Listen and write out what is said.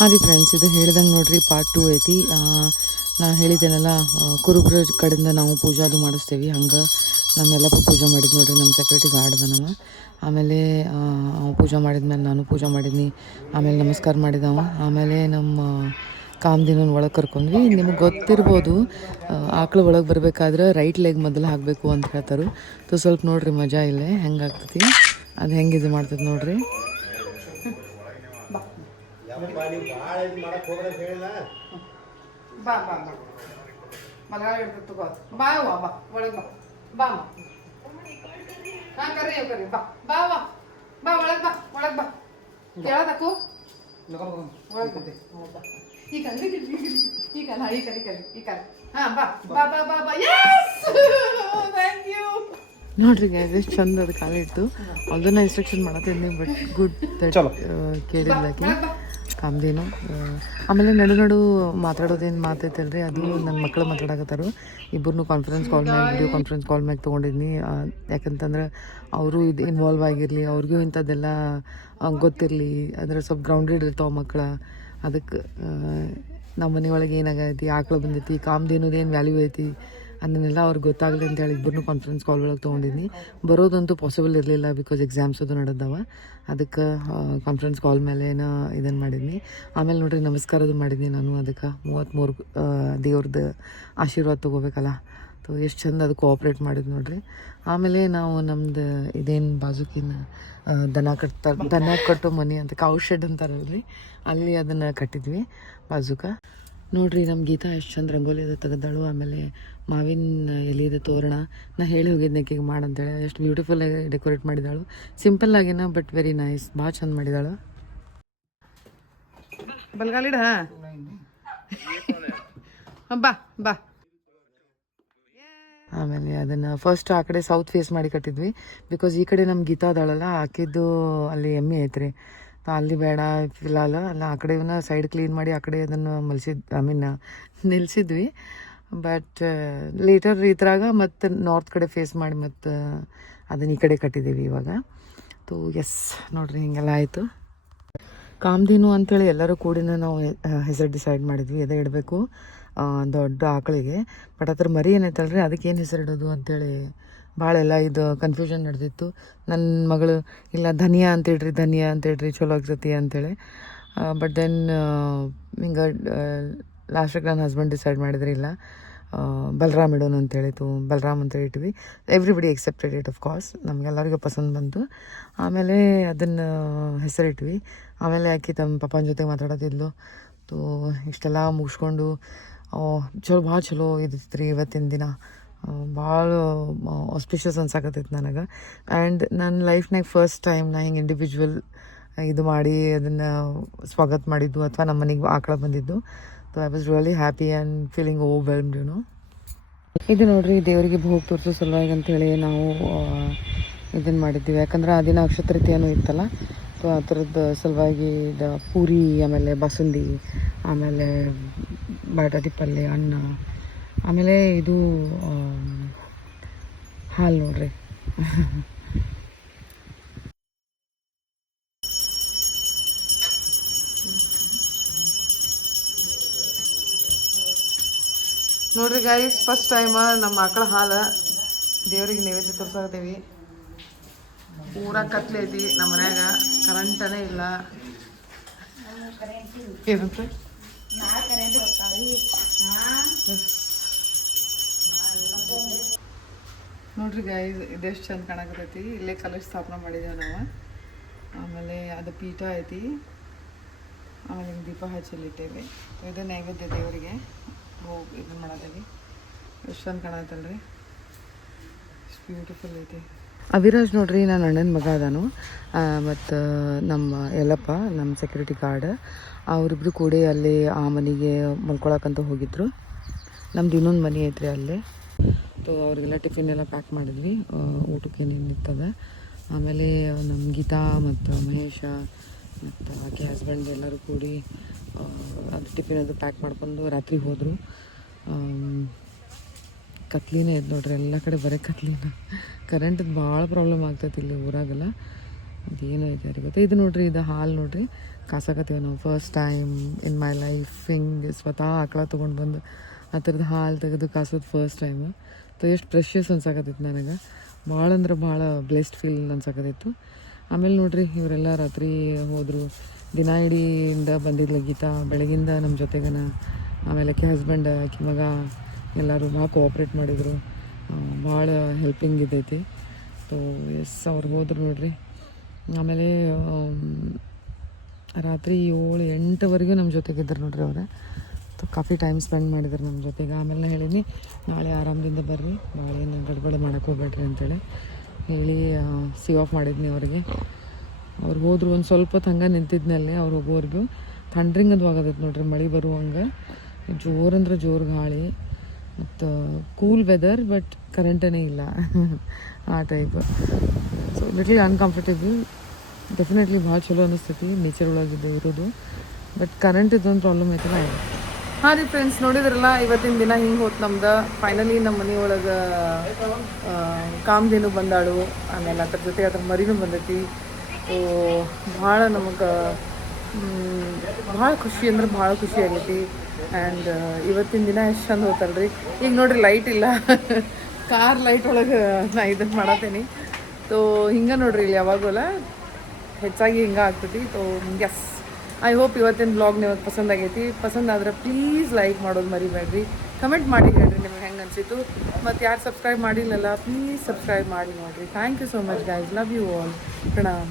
ಹಾಂ ರೀ ಫ್ರೆಂಡ್ಸ್, ಇದು ಹೇಳ್ದಂಗೆ ನೋಡ್ರಿ ಪಾರ್ಟ್ 2 ಐತಿ. ನಾ ಹೇಳಿದ್ದೇನಲ್ಲ, ಕುರುಬ್ರ ಕಡೆಯಿಂದ ನಾವು ಪೂಜೆ ಅದು ಮಾಡಿಸ್ತೇವೆ. ಹಂಗೆ ನಮ್ಮೆಲ್ಲಪ್ಪ ಪೂಜೆ ಮಾಡಿದ್ದು ನೋಡ್ರಿ. ನಮ್ಮ ಸೆಕ್ಯೂರಿಟಿ ಗಾರ್ಡ್ ನಾವು. ಆಮೇಲೆ ಅವ ಪೂಜೆ ಮಾಡಿದ್ಮೇಲೆ ನಾನು ಪೂಜೆ ಮಾಡಿದ್ನಿ. ಆಮೇಲೆ ನಮಸ್ಕಾರ ಮಾಡಿದವ. ಆಮೇಲೆ ನಮ್ಮ ಕಾಮದಿನನ ಒಳಗೆ ಕರ್ಕೊಂಡ್ವಿ. ನಿಮಗೆ ಗೊತ್ತಿರ್ಬೋದು, ಆಕಳು ಒಳಗೆ ಬರಬೇಕಾದ್ರೆ ರೈಟ್ ಲೆಗ್ ಮೊದಲು ಹಾಕಬೇಕು ಅಂತ ಹೇಳ್ತಾರೆ. ಸ್ವಲ್ಪ ನೋಡ್ರಿ ಮಜಾ ಇಲ್ಲೇ ಹೆಂಗೆ ಆಗ್ತೈತಿ, ಅದು ಹೆಂಗೆ ಇದು ಮಾಡ್ತೈತೆ ನೋಡ್ರಿ. ಬಾ ಬಾ ಬಾ ಮಲಗಾಲ ಇರ್ತದೆ ತಗೋ. ಬಾ ಅವ್ವ ಬಾ ಒಳಗೆ ಬಾ. ಬಾ ಹಾಂ ಕರಿ ಕರಿ ಬಾ ಬಾ ಬಾ ಬಾ ಒಳಗೆ ಬಾ ಒಳಗೆ ಬಾ. ಕೇಳದಕ್ಕು ಒಳಗೆ ಬಾ. ಈ ಕಲಿ ಈ ಕಲ ಈ ಕಲಿ ಕಲಿ ಈ ಕಲಿ. ಹಾಂ ಬಾ ಬಾ ಬಾ ಬಾ ಬಾ. Yes thank you. ನೋಡ್ರಿ ಎಷ್ಟು ಚಂದ ಅದು ಕಾಲ ಇಟ್ಟು ಅದನ್ನ ಇನ್ಸ್ಟ್ರಕ್ಷನ್ ಮಾಡತ್ತಿದ್ನಿ. ಬಟ್ ಗುಡ್ ಕೇಳಿದ್ಲಾಕಿ ಕಾಮ್ದೇನು. ಆಮೇಲೆ ನಡು ಮಾತಾಡೋದೇನು ಮಾತೈತಲ್ರಿ, ಅದು ನನ್ನ ಮಕ್ಕಳು ಮಾತಾಡಕತ್ತಾರು. ಇಬ್ಬರನ್ನೂ ಕಾನ್ಫರೆನ್ಸ್ ಕಾಲ್ ಮ್ಯಾಗ, ವಿಡಿಯೋ ಕಾನ್ಫರೆನ್ಸ್ ಕಾಲ್ ಮ್ಯಾಗ ತೊಗೊಂಡಿದ್ನಿ. ಯಾಕಂತಂದ್ರೆ ಅವರು ಇದು ಇನ್ವಾಲ್ವ್ ಆಗಿರಲಿ, ಅವ್ರಿಗೂ ಇಂಥದ್ದೆಲ್ಲ ಗೊತ್ತಿರಲಿ. ಅಂದ್ರೆ ಸ್ವಲ್ಪ ಗ್ರೌಂಡೆಡ್ ಇರ್ತಾವೆ ಮಕ್ಕಳು. ಅದಕ್ಕೆ ನಮ್ಮ ಮನೆಯೊಳಗೆ ಏನಾಗೈತಿ, ಆಕಳು ಬಂದೈತಿ, ಕಾಮ್ದೇನೋದೇನು ವ್ಯಾಲ್ಯೂ ಐತಿ ಅದನ್ನೆಲ್ಲ ಅವ್ರಿಗೆ ಗೊತ್ತಾಗಲಿ ಅಂತೇಳಿ ಇಬ್ಬರನ್ನೂ ಕಾನ್ಫರೆನ್ಸ್ ಕಾಲ್ ಒಳಗೆ ತೊಗೊಂಡಿದ್ನಿ. ಬರೋದಂತೂ ಪಾಸಿಬಲ್ ಇರಲಿಲ್ಲ, ಬಿಕಾಸ್ ಎಕ್ಸಾಮ್ಸ್ ಅದು ನಡೆದವ. ಅದಕ್ಕೆ ಕಾನ್ಫರೆನ್ಸ್ ಕಾಲ್ ಮೇಲೆ ಇದನ್ನು ಮಾಡಿದ್ನಿ. ಆಮೇಲೆ ನೋಡ್ರಿ ನಮಸ್ಕಾರದು ಮಾಡಿದ್ನಿ ನಾನು. ಅದಕ್ಕೆ 33 ದೇವ್ರದ್ದು ಆಶೀರ್ವಾದ ತೊಗೋಬೇಕಲ್ಲ. ಎಷ್ಟು ಚಂದ ಅದು ಕೋಆಪ್ರೇಟ್ ಮಾಡಿದ್ದು ನೋಡ್ರಿ. ಆಮೇಲೆ ನಾವು ನಮ್ದು ಇದೇನು ಬಾಜುಕಿನ ದನ ಕಟ್ಟೋ ಮನೆ ಅಂತ, ಕೌ ಶೆಡ್ ಅಂತಾರಲ್ರಿ, ಅಲ್ಲಿ ಅದನ್ನು ಕಟ್ಟಿದ್ವಿ ಬಾಜುಕ. ನೋಡ್ರಿ ನಮ್ಮ ಗೀತಾ ಎಷ್ಟು ಚಂದ ರಂಗೋಲಿ ಅದು ತೆಗೆದಾಳು. ಆಮೇಲೆ ಮಾವಿನ ಎಲೆದ ತೋರಣ ನಾ ಹೇಳಿ ಹೋಗಿದ್ದೆ ಆಕೆಗೆ ಮಾಡಂತೇಳಿ. ಎಷ್ಟು ಬ್ಯೂಟಿಫುಲ್ಲಾಗಿ ಡೆಕೋರೇಟ್ ಮಾಡಿದಾಳು. ಸಿಂಪಲ್ ಆಗಿನ ಬಟ್ ವೆರಿ ನೈಸ್. ಭಾಳ ಚಂದ ಮಾಡಿದಾಳು. ಬಲ್ಗಾಲಿಡ ಬಾ ಬಾ. ಆಮೇಲೆ ಅದನ್ನು ಫಸ್ಟ್ ಆ ಕಡೆ ಸೌತ್ ಫೇಸ್ ಮಾಡಿ ಕಟ್ಟಿದ್ವಿ. ಬಿಕಾಸ್ ಈ ಕಡೆ ನಮ್ಮ ಗೀತಾ ಅದಾಳಲ್ಲ, ಆಕಿದ್ದು ಅಲ್ಲಿ ಎಮ್ಮೆ ಐತ್ರಿ. ಅಲ್ಲಿ ಬೇಡ ಫಿಲಾಲ್ ಅಲ್ಲ, ಆ ಕಡೆ ಸೈಡ್ ಕ್ಲೀನ್ ಮಾಡಿ ಆ ಕಡೆ ಅದನ್ನು ನಿಲ್ಲಿಸಿದ್ವಿ. ಬಟ್ ಲೇಟರ್ ಇದ್ರಾಗ ಮತ್ತು ನಾರ್ತ್ ಕಡೆ ಫೇಸ್ ಮಾಡಿ ಮತ್ತು ಅದನ್ನ ಈ ಕಡೆ ಕಟ್ಟಿದ್ದೀವಿ ಇವಾಗ. ಎಸ್ ನೋಡ್ರಿ ಹಿಂಗೆಲ್ಲ ಆಯಿತು. ಕಾಮ್ದೇನು ಅಂಥೇಳಿ ಎಲ್ಲರೂ ಕೂಡಿ ನಾವು ಹೆಸರು ಡಿಸೈಡ್ ಮಾಡಿದ್ವಿ. ಎದೆ ಇಡಬೇಕು ದೊಡ್ಡ ಆಕಳಿಗೆ. ಬಟ್ ಅದ್ರ ಮರಿ ಏನೈತಲ್ರಿ, ಅದಕ್ಕೆ ಏನು ಹೆಸರು ಇಡೋದು ಅಂಥೇಳಿ ಭಾಳ ಎಲ್ಲ ಇದು ಕನ್ಫ್ಯೂಷನ್ ನಡೆದಿತ್ತು. ನನ್ನ ಮಗಳು ಇಲ್ಲ ಧನಿಯಾ ಅಂತೇಳ್ರಿ ಚಲೋ ಆಗ್ತೈತಿ ಅಂಥೇಳಿ. ಬಟ್ ದೆನ್ ಹಿಂಗೆ ಲಾಸ್ಟಿಗೆ ನನ್ನ ಹಸ್ಬೆಂಡ್ ಡಿಸೈಡ್ ಮಾಡಿದ್ರೆ ಇಲ್ಲ ಬಲರಾಮ್ ಇಡೋನು ಅಂತೇಳಿತು. ಬಲರಾಮ್ ಅಂತೇಳಿ ಇಟ್ವಿ. Everybody accepted it, of course. ನಮಗೆಲ್ಲರಿಗೂ ಪಸಂದ್ ಬಂತು. ಆಮೇಲೆ ಅದನ್ನು ಹೆಸರಿಟ್ವಿ. ಆಮೇಲೆ ಆಕಿ ತಮ್ಮ ಪಪ್ಪನ ಜೊತೆ ಮಾತಾಡೋದಿದ್ಲು. ಇಷ್ಟೆಲ್ಲ ಮುಗಿಸ್ಕೊಂಡು ಭಾಳ ಚಲೋ ಇದಿತ್ತು ರೀ ಇವತ್ತಿನ ದಿನ. ಭಾಳ ಆಸ್ಪಿಷಿಯಸ್ ಅನ್ಸಾಕತ್ತೈತೆ ನನಗೆ. ಆ್ಯಂಡ್ ನನ್ನ ಲೈಫ್ನಾಗ ಫಸ್ಟ್ ಟೈಮ್ ನಾ ಹಿಂಗೆ ಇಂಡಿವಿಜುವಲ್ ಇದು ಮಾಡಿ ಅದನ್ನು ಸ್ವಾಗತ ಮಾಡಿದ್ದು, ಅಥವಾ ನಮ್ಮ ಮನೆಗೆ ಆಕಳ ಬಂದಿದ್ದು. I was really happy and feeling overwhelmed ಇದು ನೋಡ್ರಿ ದೇವರಿಗೆ ಭೋಗ ತೋರಿಸೋ ಸಲುವಾಗಿ ಅಂಥೇಳಿ ನಾವು ಇದನ್ನು ಮಾಡಿದ್ದೀವಿ. ಯಾಕಂದ್ರೆ ಆ ದಿನ ಅಕ್ಷಯ ತೃತೀಯನೂ ಇತ್ತಲ್ಲ. ಆ ಥರದ್ದು ಸಲುವಾಗಿ ಪೂರಿ, ಆಮೇಲೆ ಬಾಸುಂದಿ, ಆಮೇಲೆ ಬಟಾಟಿ ಪಲ್ಯ, ಅನ್ನ, ಆಮೇಲೆ ಇದು ಹಾಲು ನೋಡ್ರಿ. ನೋಡ್ರಿ ಗೈಸ್, ಫಸ್ಟ್ ಟೈಮ್ ನಮ್ಮ ಆಕಳ ಹಾಲು ದೇವ್ರಿಗೆ ನೈವೇದ್ಯ ತೋರ್ಸಾಕತ್ತೀವಿ. ಪೂರಾ ಕತ್ಲೆ ಐತಿ ನಮ್ಮ ಮನ್ಯಾಗ, ಕರೆಂಟನೇ ಇಲ್ಲ. ಏನಂತ ನೋಡ್ರಿ ಗೈಸ್, ಇದೆಷ್ಟು ಚಂದ ಕಾಣಕತ್ತೈತಿ. ಇಲ್ಲೇ ಕಲಶ ಸ್ಥಾಪನೆ ಮಾಡಿದ್ದೇವೆ ನಾವು. ಆಮೇಲೆ ಅದು ಪೀಠ ಐತಿ. ಆಮೇಲೆ ದೀಪ ಹಚ್ಚಲಿಟ್ಟೇವೆ. ಇದು ನೈವೇದ್ಯ ದೇವರಿಗೆ ಹೋಗಿ ಇದನ್ನು ಮಾಡತ್ತೀವಿ. ಎಷ್ಟು ಚಂದ ಕಾಣತ್ತಲ್ರಿ, ಎಷ್ಟು ಬ್ಯೂಟಿಫುಲ್ ಐತಿ. ಅವಿರಾಜ್ ನೋಡ್ರಿ ನನ್ನ ಅಣ್ಣನ ಮಗ ಅದಾನು. ಮತ್ತು ನಮ್ಮ ಯಲ್ಲಪ್ಪ, ನಮ್ಮ ಸೆಕ್ಯೂರಿಟಿ ಗಾರ್ಡ್, ಅವರಿಬ್ರು ಕೂಡ ಅಲ್ಲಿ ಆ ಮನೆಗೆ ಮಲ್ಕೊಳಕ್ಕಂತ ಹೋಗಿದ್ರು. ನಮ್ದು ಇನ್ನೊಂದು ಮನೆ ಐತ್ರಿ ಅಲ್ಲೇ. ಅವ್ರಿಗೆಲ್ಲ ಟಿಫಿನ್ ಎಲ್ಲ ಪ್ಯಾಕ್ ಮಾಡಿದ್ವಿ, ಊಟಕ್ಕೆ ಏನೇನು ಇರ್ತದೆ. ಆಮೇಲೆ ನಮ್ಮ ಗೀತಾ ಮತ್ತು ಮಹೇಶ ಮತ್ತು ಆಕೆ ಹಸ್ಬೆಂಡ್ ಎಲ್ಲರೂ ಕೂಡಿ ಅದು ಟಿಫಿನ್ ಅದು ಪ್ಯಾಕ್ ಮಾಡ್ಕೊಂಡು ರಾತ್ರಿ ಹೋದರು. ಕತ್ಲಿನೇ ಐತೆ ನೋಡ್ರಿ, ಎಲ್ಲ ಕಡೆ ಬರೀ ಕತ್ಲಿನ. ಕರೆಂಟದು ಭಾಳ ಪ್ರಾಬ್ಲಮ್ ಆಗ್ತೈತಿ ಇಲ್ಲಿ ಊರಾಗೆಲ್ಲ. ಅದೇನು ಐತೆ ಯಾರಿಗೆ ಗೊತ್ತಾ. ಇದು ನೋಡ್ರಿ, ಇದು ಹಾಲು ನೋಡ್ರಿ, ಕಾಸಕತ್ತೀವಿ ನಾವು first time in my life ಹಿಂಗೆ ಸ್ವತಃ ಆಕಳ ತೊಗೊಂಡು ಬಂದು ಆ ಥರದ್ದು ಹಾಲು ತೆಗೆದು ಕಾಸೋದು ಫಸ್ಟ್ ಟೈಮು. ಸೊ ಎಷ್ಟು ಪ್ರೆಷಿಯಸ್ ಅನ್ಸಕತ್ತಿತ್ತು ನನಗೆ, ಭಾಳ ಅಂದ್ರೆ ಭಾಳ ಬ್ಲೆಸ್ಡ್ ಫೀಲ್ ಅನ್ಸಕತ್ತಿತ್ತು. ಆಮೇಲೆ ನೋಡ್ರಿ ಇವರೆಲ್ಲ ರಾತ್ರಿ ಹೋದರು, ದಿನ ಇಡೀಯಿಂದ ಬಂದಿದ್ಲ ಗೀತಾ, ಬೆಳಗಿಂದ ನಮ್ಮ ಜೊತೆಗನ. ಆಮೇಲೆ ಆಕೆ ಹಸ್ಬೆಂಡ್ ಆಕೆ ಮಗ ಎಲ್ಲರೂ ಭಾಳ ಕೋಆಪ್ರೇಟ್ ಮಾಡಿದರು, ಭಾಳ ಹೆಲ್ಪಿಂಗ್ ಇದೈತಿ. ಸೊ ಎಸ್ ಅವ್ರು ಹೋದ್ರು ನೋಡ್ರಿ. ಆಮೇಲೆ ರಾತ್ರಿ 7-8ವರೆಗೂ ನಮ್ಮ ಜೊತೆಗಿದ್ರು ನೋಡ್ರಿ ಅವ್ರೆ. ಸೊ ಕಾಫಿ ಟೈಮ್ ಸ್ಪೆಂಡ್ ಮಾಡಿದ್ರು ನಮ್ಮ ಜೊತೆಗೆ. ಆಮೇಲೆ ಹೇಳೀನಿ ನಾಳೆ ಆರಾಮದಿಂದ ಬರ್ರಿ, ಭಾಳ ಏನು ಗಡ್ಬಡಿ ಮಾಡೋಕ್ಕೆ ಹೋಗ್ಬೇಡ್ರಿ ಅಂತೇಳಿ ಹೇಳಿ ಸಿ ಆಫ್ ಮಾಡಿದ್ನಿ ಅವರಿಗೆ. ಅವ್ರು ಹೋದ್ರು, ಒಂದು ಸ್ವಲ್ಪ ಹೊತ್ತು ಹಂಗೆ ನಿಂತಿದ್ನಲ್ಲಿ ಅವ್ರು ಹೋಗೋವರೆಗೂ. ಥಂಡ್ರಿಂಗದು ಆಗತೈತೆ ನೋಡ್ರಿ, ಮಳೆ ಬರುವಂಗೆ, ಜೋರಂದ್ರೆ ಜೋರು ಗಾಳಿ ಮತ್ತು ಕೂಲ್ ವೆದರ್, ಬಟ್ ಕರೆಂಟೇ ಇಲ್ಲ ಆ type. So little uncomfortable. Definitely ಭಾಳ ಚಲೋ ಅನ್ನಿಸ್ತೈತಿ ನೇಚರ್ ಒಳಗಿದೆ ಇರೋದು, ಬಟ್ ಕರೆಂಟ್ ಇದೊಂದು ಪ್ರಾಬ್ಲಮ್ ಐತಲ್ಲ. ಹಾಂ ರೀ ಫ್ರೆಂಡ್ಸ್, ನೋಡಿದ್ರಲ್ಲ ಇವತ್ತಿನ ದಿನ ಹಿಂಗೆ ಹೋತು ನಮ್ದು. ಫೈನಲಿ ನಮ್ಮ ಮನೆಯೊಳಗೆ ಕಾಮಧೇನು ಬಂದಾಳು, ಆಮೇಲೆ ಅದ್ರ ಜೊತೆ ಅದ್ರ ಮರಿನೂ ಬಂದೈತಿ. ಸೊ ಭಾಳ ನಮಗೆ ಭಾಳ ಖುಷಿ ಅಂದ್ರೆ ಭಾಳ ಖುಷಿ ಆಗೈತಿ. ಆ್ಯಂಡ್ ಇವತ್ತಿನ ದಿನ ಎಷ್ಟು ಚಂದ ಹೋತಲ್ರಿ. ಈಗ ನೋಡಿರಿ ಲೈಟ್ ಇಲ್ಲ, ಕಾರ್ ಲೈಟ್ ಒಳಗೆ ನಾ ಇದನ್ನು ಮಾಡತ್ತೀನಿ. ಸೊ ಹಿಂಗೆ ನೋಡ್ರಿ ಇಲ್ಲಿ ಯಾವಾಗಲ್ಲ ಹೆಚ್ಚಾಗಿ ಹಿಂಗೆ ಆಗ್ತೈತಿ. ಸೊ ಎಸ್, ಐ ಹೋಪ್ ಇವತ್ತಿನ ಬ್ಲಾಗ್ ನಿಮಗೆ ಪಸಂದ್ ಆಗೈತಿ. ಪಸಂದ್ ಆದ್ರೆ ಪ್ಲೀಸ್ ಲೈಕ್ ಮಾಡೋದು ಮರಿಬೇಡ್ರಿ, ಕಮೆಂಟ್ ಮಾಡಿ ಹೇಳ್ರಿ ನಿಮ್ಗೆ ಹೆಂಗೆ ಅನಿಸಿತು. ಮತ್ತು ಯಾರು ಸಬ್ಸ್ಕ್ರೈಬ್ ಮಾಡಿಲ್ಲಲ್ಲ ಪ್ಲೀಸ್ ಸಬ್ಸ್ಕ್ರೈಬ್ ಮಾಡಿ ನೋಡಿರಿ. Thank you so much guys, love you all, Pranam.